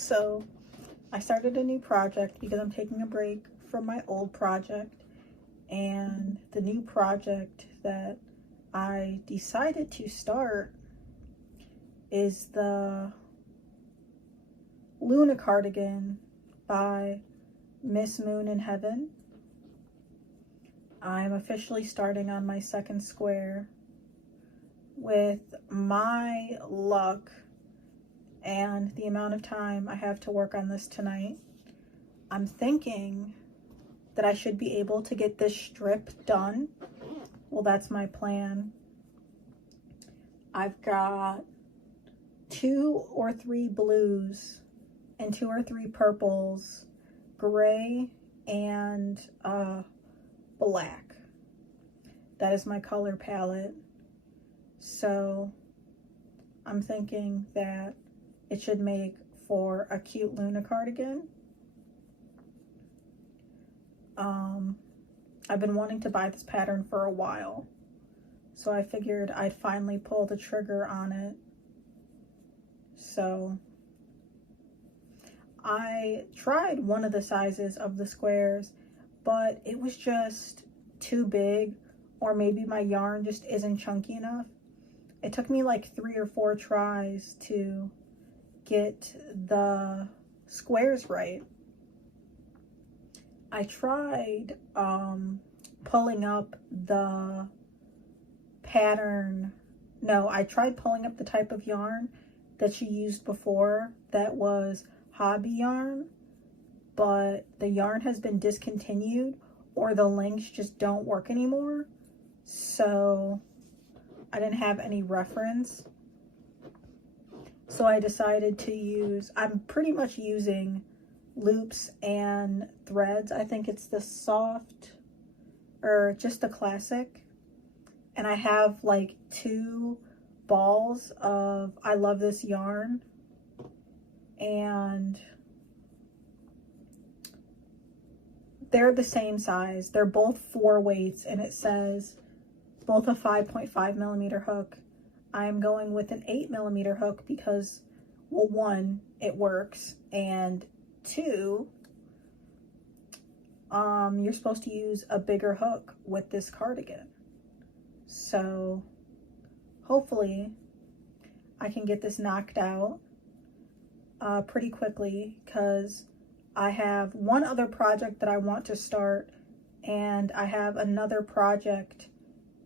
So I started a new project because I'm taking a break from my old project, and the new project that I decided to start is the Luna Cardigan by Miss Moon in Heaven. I'm officially starting on my second square. With my luck and the amount of time I have to work on this tonight, I'm thinking that I should be able to get this strip done. Well, that's my plan. I've got 2 or 3 blues and 2 or 3 purples, gray, and black. That is my color palette. So I'm thinking that it should make for a cute Luna cardigan. I've been wanting to buy this pattern for a while, so I figured I'd finally pull the trigger on it. So I tried one of the sizes of the squares, but it was just too big, or maybe my yarn just isn't chunky enough. It took me like 3 or 4 tries to get the squares right. I tried pulling up the pattern. No, I tried pulling up the type of yarn that she used before that was hobby yarn, but the yarn has been discontinued, or the links just don't work anymore. So I didn't have any reference. So I decided to use, I'm pretty much using loops and threads. I think it's the soft, or just the classic. And I have like 2 balls of I Love This yarn. And they're the same size. They're both 4 weights, and it says both a 5.5 millimeter hook. I'm going with an 8 millimeter hook because, well, 1, it works, and 2, you're supposed to use a bigger hook with this cardigan. So hopefully I can get this knocked out pretty quickly, because I have one other project that I want to start, and I have another project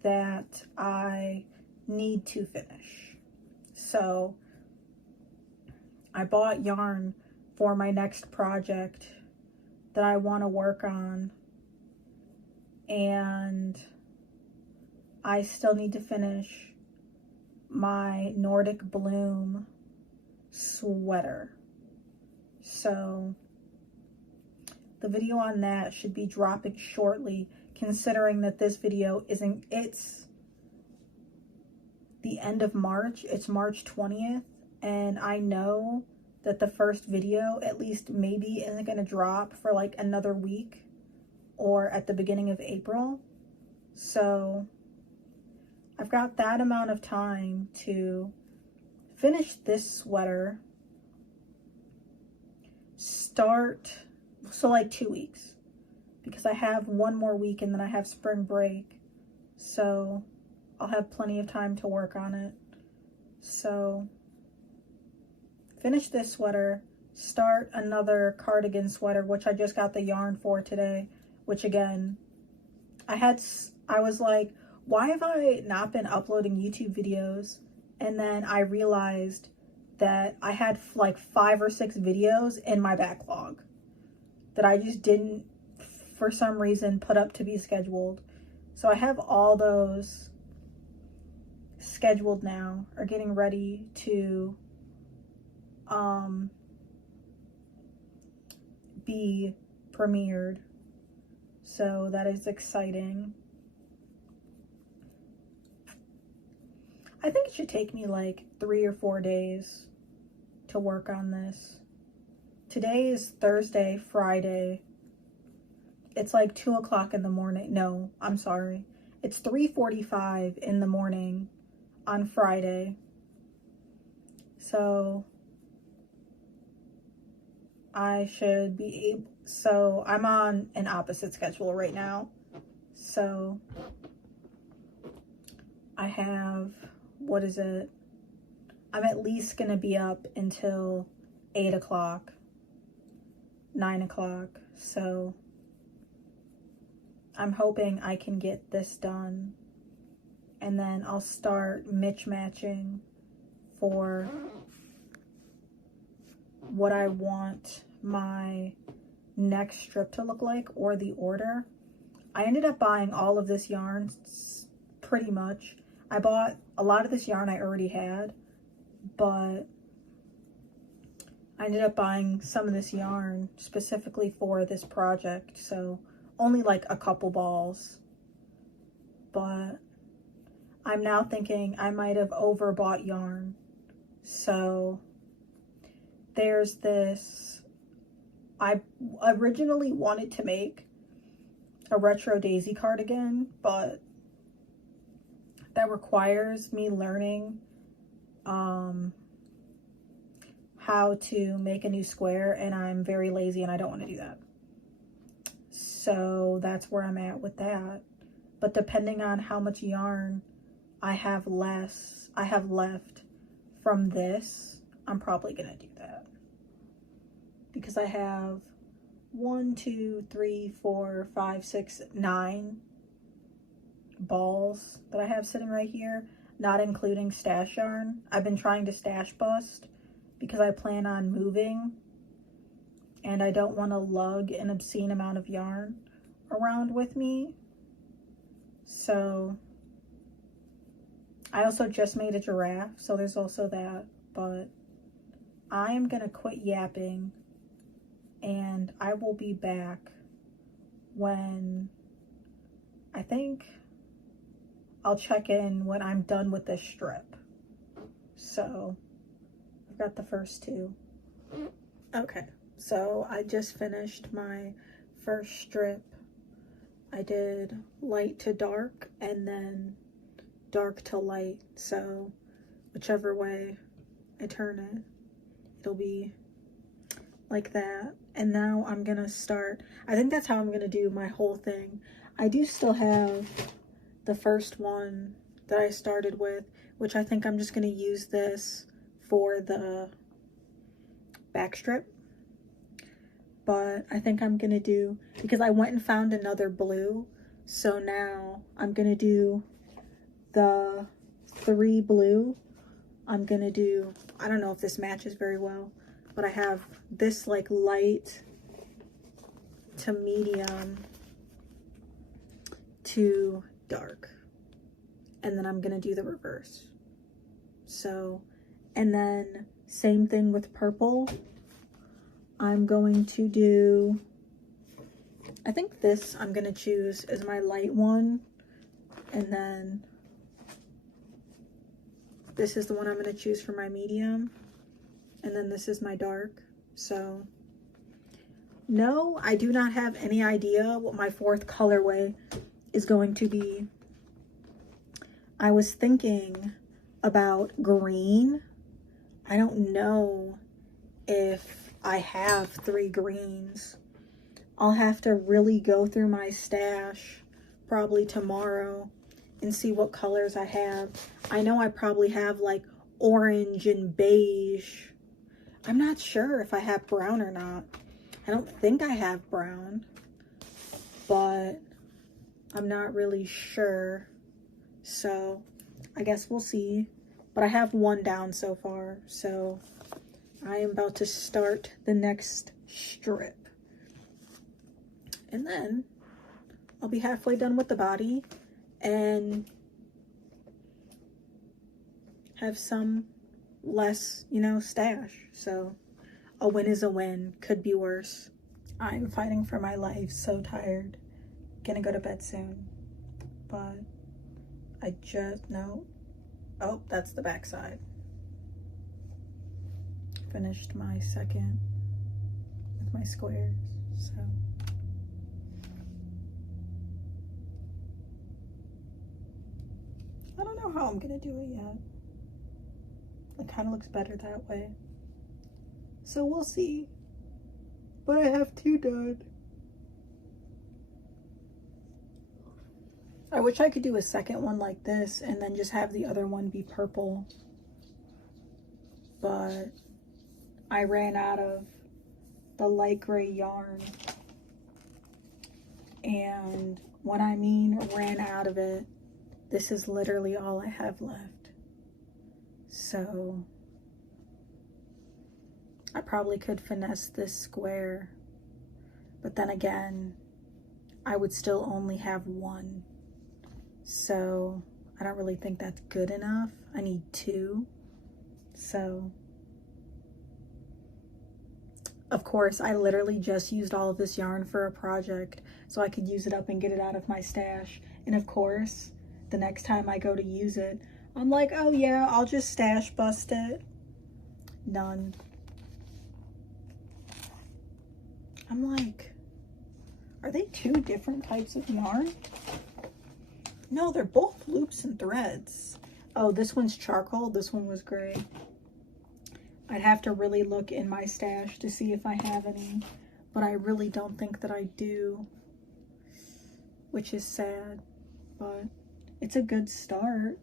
that I need to finish. So I bought yarn for my next project that I want to work on, and I still need to finish my Nordic Bloom sweater. So the video on that should be dropping shortly, considering that this video it's the end of March. It's March 20th, and I know that the first video, at least maybe, isn't going to drop for like another week or at the beginning of April. So I've got that amount of time to finish this sweater, so like 2 weeks, because I have 1 more week and then I have spring break, so I'll have plenty of time to work on it. So finish this sweater, start another cardigan sweater, which I just got the yarn for today, which again, I was like, why have I not been uploading YouTube videos? And then I realized that I had like 5 or 6 videos in my backlog that I just didn't, for some reason, put up to be scheduled. So I have all those scheduled now, or getting ready to be premiered. So that is exciting. I think it should take me like 3 or 4 days to work on this. Today is Thursday, Friday. It's like 2 o'clock in the morning. No, I'm sorry. It's 3:45 in the morning on Friday. So I should be able, so I'm on an opposite schedule right now. So I have, what is it? I'm at least going to be up until 8 o'clock, 9 o'clock. So I'm hoping I can get this done. And then I'll start matching for what I want my next strip to look like, or the order. I ended up buying all of this yarn pretty much. I bought a lot of this yarn I already had, but I ended up buying some of this yarn specifically for this project, so only like a couple balls. But I'm now thinking I might have overbought yarn. So there's this, I originally wanted to make a retro daisy cardigan, but that requires me learning how to make a new square, and I'm very lazy and I don't want to do that. So that's where I'm at with that. But depending on how much yarn I have left from this, I'm probably gonna do that, because I have 1, 2, 3, 4, 5, 6, 9 balls that I have sitting right here, not including stash yarn. I've been trying to stash bust because I plan on moving and I don't want to lug an obscene amount of yarn around with me. So I also just made a giraffe, so there's also that. But I am gonna quit yapping and I will be back when, I think I'll check in when I'm done with this strip. So I've got the first two. Okay, so I just finished my first strip. I did light to dark and then dark to light. So whichever way I turn it, it'll be like that. And now I'm gonna start, I think that's how I'm gonna do my whole thing. I do still have the first one that I started with, which I think I'm just gonna use this for the back strip. But I think I'm gonna do, because I went and found another blue, so now I'm gonna do the 3 blue. I'm gonna do, I don't know if this matches very well, but I have this like light to medium to dark, and then I'm gonna do the reverse. So, and then same thing with purple. I'm going to do, I think this I'm gonna choose as my light one, and then this is the one I'm gonna choose for my medium, and then this is my dark. So no, I do not have any idea what my 4th colorway is going to be. I was thinking about green. I don't know if I have 3 greens. I'll have to really go through my stash probably tomorrow and see what colors I have. I know I probably have like orange and beige. I'm not sure if I have brown or not. I don't think I have brown, but I'm not really sure. So I guess we'll see. But I have 1 down so far, so I am about to start the next strip. And then I'll be halfway done with the body and have some less, you know, stash. So a win is a win. Could be worse. I'm fighting for my life. So tired. Gonna go to bed soon. But I just, no. Oh, that's the back side. Finished my second with my squares. So I don't know how I'm gonna do it yet. It kind of looks better that way. So we'll see. but I have 2 done. I wish I could do a second one like this and then just have the other one be purple. But I ran out of the light gray yarn. And when I mean ran out of it, this is literally all I have left. So I probably could finesse this square, but then again, I would still only have 1. So I don't really think that's good enough. I need 2. So of course, I literally just used all of this yarn for a project so I could use it up and get it out of my stash. And of course, the next time I go to use it, I'm like, oh yeah, I'll just stash bust it. None. I'm like, are they 2 different types of yarn? No, they're both loops and threads. Oh, this one's charcoal, this one was gray. I'd have to really look in my stash to see if I have any, but I really don't think that I do, which is sad, but it's a good start.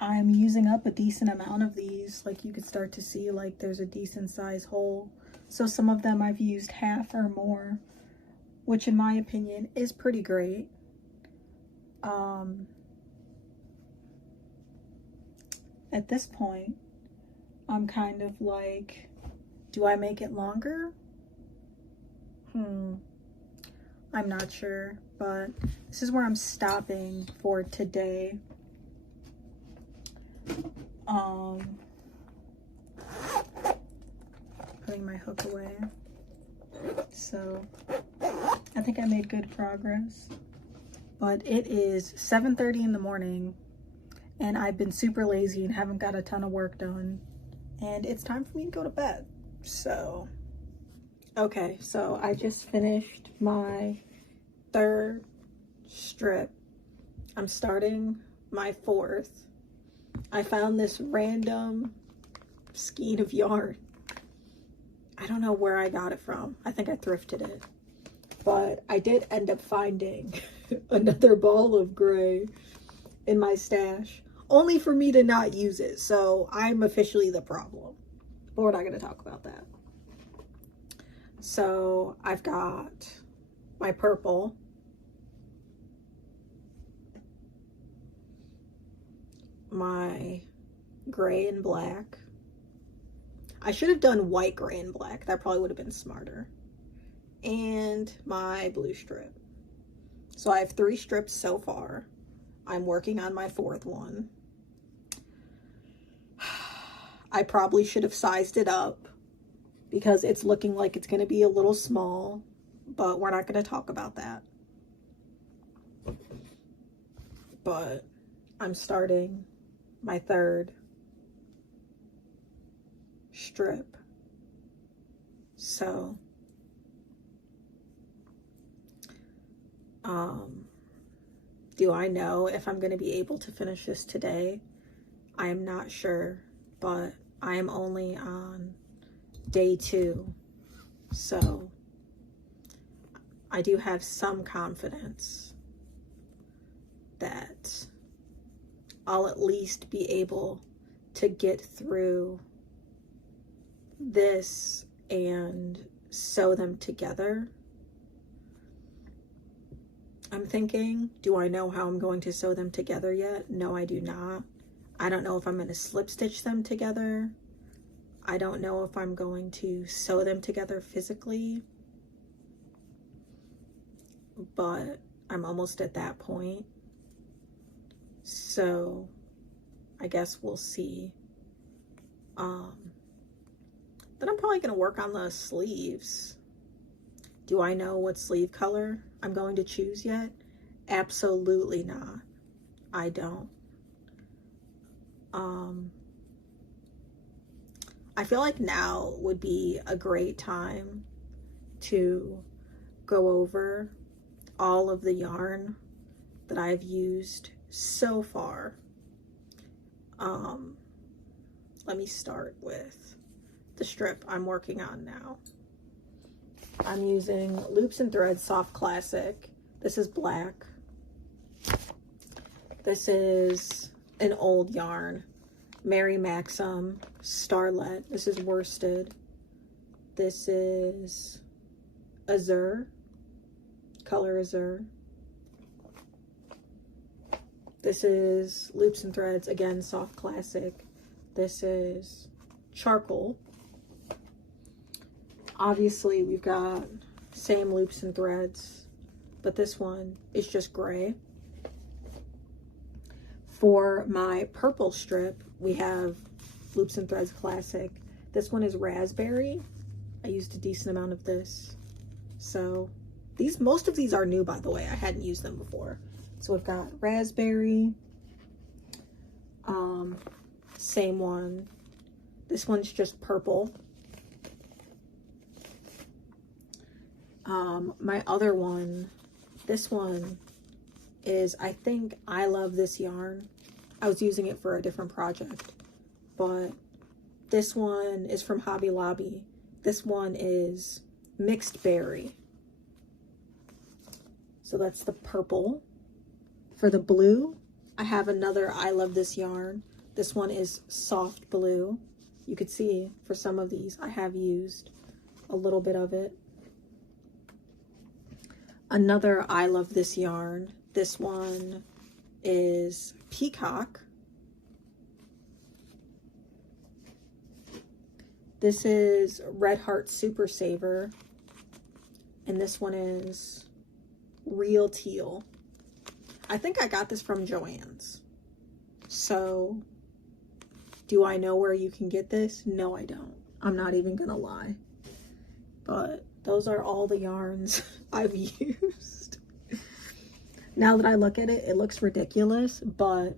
I'm using up a decent amount of these. Like, you could start to see, like, there's a decent size hole. So some of them I've used half or more, which in my opinion is pretty great. At this point, I'm kind of like, do I make it longer? I'm not sure, but this is where I'm stopping for today. Putting my hook away. So I think I made good progress. But it is 7:30 in the morning and I've been super lazy and haven't got a ton of work done. And it's time for me to go to bed. So, okay, so I just finished my 3rd strip. I'm starting my 4th. I found this random skein of yarn. I don't know where I got it from. I think I thrifted it. But I did end up finding another ball of gray in my stash, only for me to not use it. So I'm officially the problem. But we're not going to talk about that. So I've got my purple. My gray and black. I should have done white, gray, and black. That probably would have been smarter. And my blue strip. So I have 3 strips so far. I'm working on my 4th one. I probably should have sized it up because it's looking like it's going to be a little small, but we're not going to talk about that. But I'm starting my 3rd strip. So do I know if I'm going to be able to finish this today? I am not sure, but I am only on day 2, so I do have some confidence that I'll at least be able to get through this and sew them together. I'm thinking, do I know how I'm going to sew them together yet? No, I do not. I don't know if I'm going to slip stitch them together. I don't know if I'm going to sew them together physically. But I'm almost at that point. So I guess we'll see. Then I'm probably going to work on the sleeves. Do I know what sleeve color I'm going to choose yet? Absolutely not. I don't. I feel like now would be a great time to go over all of the yarn that I've used so far. Let me start with the strip I'm working on now. I'm using Loops and Threads Soft Classic. This is black. This is an old yarn, Mary Maxim Starlet. This is worsted. This is azure, color azure. This is Loops and Threads, again, Soft Classic. This is charcoal. Obviously, we've got same Loops and Threads, but this one is just gray. For my purple strip, we have Loops and Threads Classic. This one is raspberry. I used a decent amount of this. So most of these are new, by the way. I hadn't used them before. So we've got raspberry, same one. This one's just purple. My other one, this one is, I think I love this yarn. I was using it for a different project, but this one is from Hobby Lobby. This one is mixed berry. So that's the purple. For the blue, I have another I love this yarn. This one is soft blue. You could see for some of these, I have used a little bit of it. Another I love this yarn. This one is peacock. This is Red Heart Super Saver. And this one is real teal. I think I got this from Joann's. So, do I know where you can get this? No, I don't. I'm not even gonna lie. But those are all the yarns I've used. Now that I look at it, it looks ridiculous, but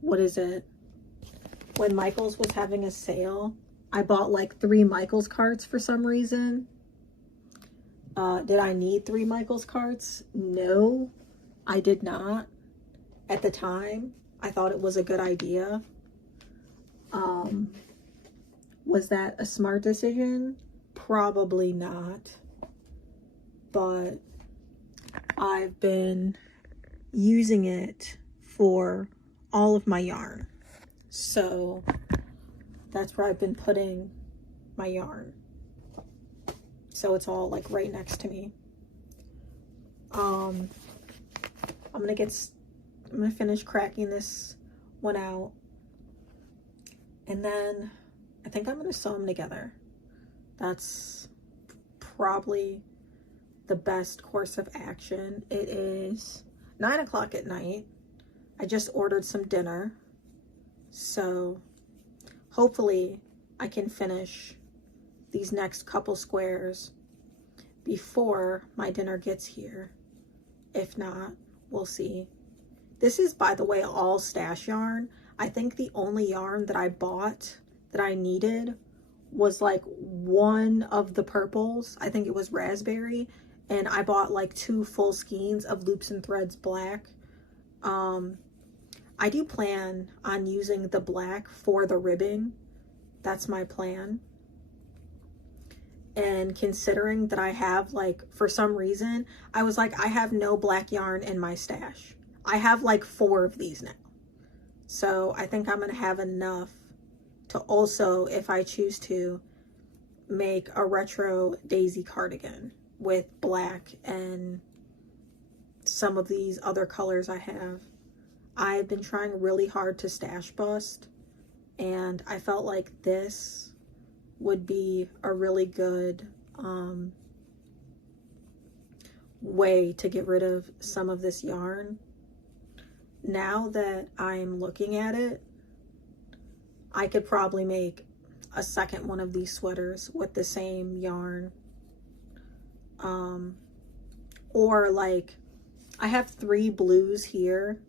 what is it? When Michaels was having a sale, I bought like 3 Michaels carts for some reason. Did I need 3 Michaels carts? No, I did not. At the time, I thought it was a good idea. Was that a smart decision? Probably not. But I've been using it for all of my yarn. So that's where I've been putting my yarn. So it's all like right next to me. I'm gonna finish cracking this one out, and then I think I'm gonna sew them together. That's probably the best course of action. It is 9 o'clock at night. I just ordered some dinner, so hopefully I can finish these next couple squares before my dinner gets here. If not, we'll see. This is, by the way, all stash yarn. I think the only yarn that I bought that I needed was like one of the purples. I think it was raspberry, and I bought like 2 full skeins of Loops and Threads black. I do plan on using the black for the ribbing. That's my plan. And considering that I have, like, for some reason, I was like, I have no black yarn in my stash. I have like 4 of these now. So I think I'm gonna have enough to also, if I choose to, make a retro daisy cardigan with black and some of these other colors I have. I've been trying really hard to stash bust, and I felt like this would be a really good way to get rid of some of this yarn. Now that I'm looking at it, I could probably make a second one of these sweaters with the same yarn. Or like, I have 3 blues here,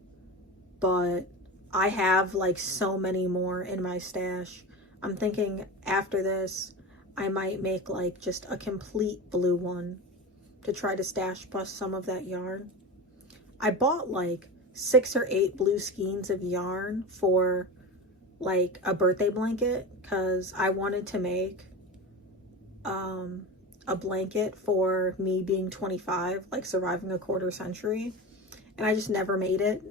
but I have like so many more in my stash. I'm thinking after this, I might make like just a complete blue one to try to stash bust some of that yarn. I bought like 6 or 8 blue skeins of yarn for like a birthday blanket because I wanted to make a blanket for me being 25, like surviving a quarter century, and I just never made it.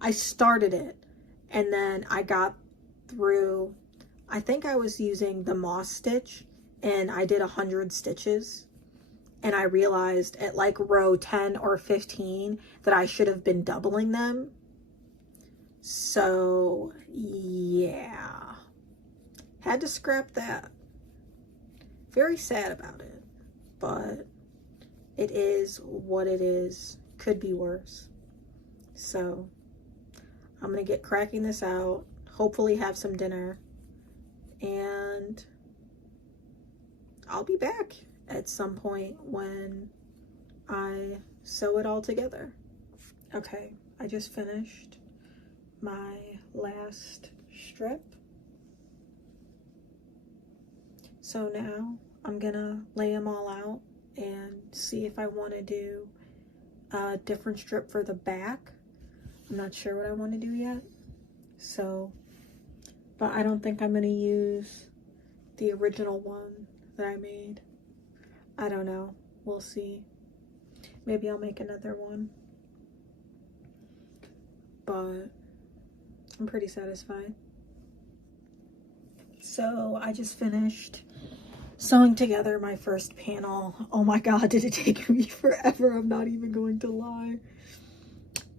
I started it, and then I got through, I think I was using the moss stitch, and I did 100 stitches, and I realized at like row 10 or 15 that I should have been doubling them. So yeah, had to scrap that. Very sad about it, but it is what it is. Could be worse. So I'm gonna get cracking this out, hopefully have some dinner, and I'll be back at some point when I sew it all together. Okay, I just finished my last strip. So now I'm gonna lay them all out and see if I want to do a different strip for the back. I'm not sure what I want to do yet. So, but I don't think I'm gonna use the original one that I made. I don't know. We'll see. Maybe I'll make another one. But I'm pretty satisfied. So I just finished sewing together my first panel. Oh my god, did it take me forever? I'm not even going to lie.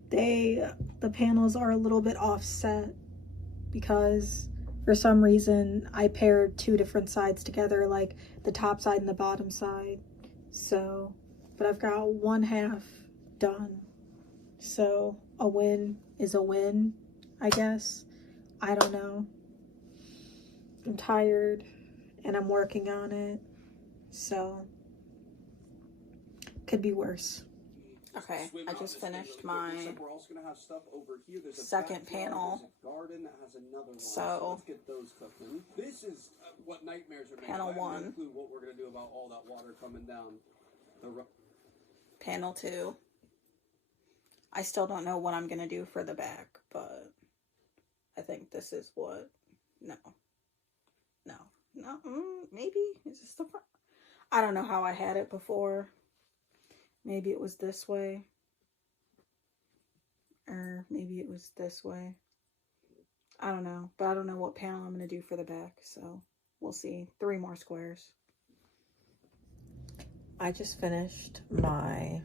The panels are a little bit offset because for some reason I paired two different sides together, like the top side and the bottom side. So, but I've got one half done. So a win is a win, I guess. I don't know. I'm tired and I'm working on it, so could be worse. Okay, I just finished my second panel. So this is what nightmares are made. Panel 1. What we're gonna do about all that water coming down. Panel 2. I still don't know what I'm gonna do for the back, but I think this is what. Maybe is this the front? I don't know how I had it before. Maybe it was this way, or maybe it was this way. I don't know, but I don't know what panel I'm going to do for the back, so we'll see. 3 more squares. I just finished my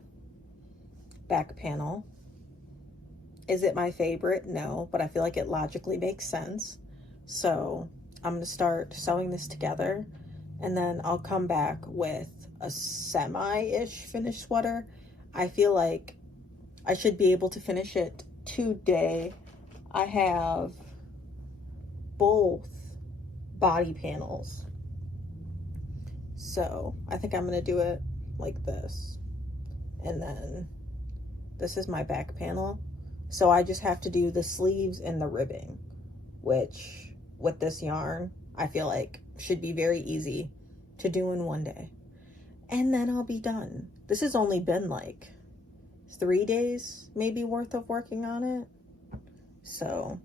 back panel. Is it my favorite? No, but I feel like it logically makes sense. So I'm going to start sewing this together, and then I'll come back with a semi-ish finished sweater. I feel like I should be able to finish it today. I have both body panels, so I think I'm gonna do it like this, and then this is my back panel. So I just have to do the sleeves and the ribbing, which with this yarn I feel like should be very easy to do in one day, and then I'll be done. This has only been like 3 days maybe worth of working on it, so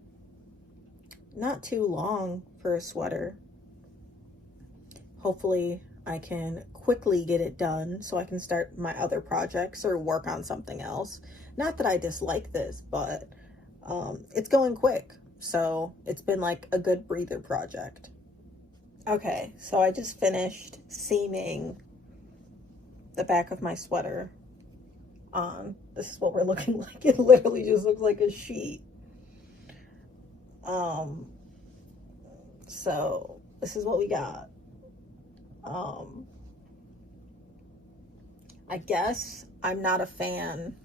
not too long for a sweater. Hopefully I can quickly get it done so I can start my other projects or work on something else. Not that I dislike this, but it's going quick, so it's been like a good breather project. Okay, so I just finished seaming the back of my sweater on. This is what we're looking like. It literally just looks like a sheet. So this is what we got. I guess I'm not a fan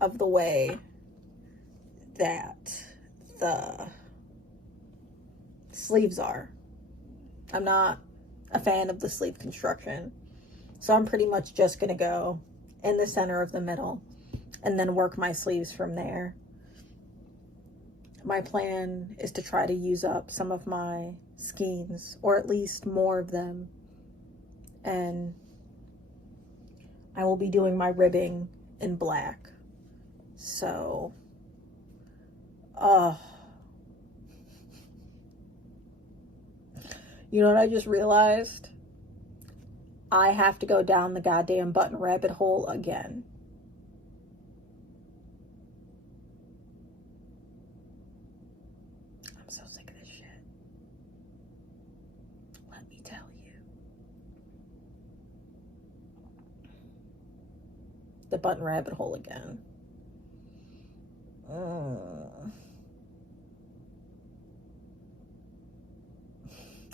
of the way that the sleeves are. I'm not a fan of the sleeve construction. So I'm pretty much just gonna go in the center of the middle and then work my sleeves from there. My plan is to try to use up some of my skeins, or at least more of them, and I will be doing my ribbing in black. So you know what I just realized? I have to go down the goddamn button rabbit hole again. I'm so sick of this shit. Let me tell you. The button rabbit hole again.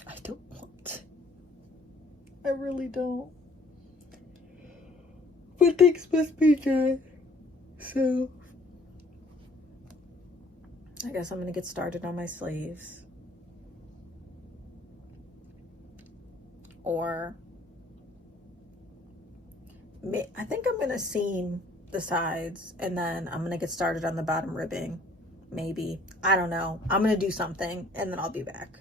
I don't want to. I really don't. But things must be done. So I guess I'm gonna get started on my sleeves. Or I think I'm gonna seam the sides and then I'm gonna get started on the bottom ribbing. Maybe. I don't know. I'm gonna do something and then I'll be back.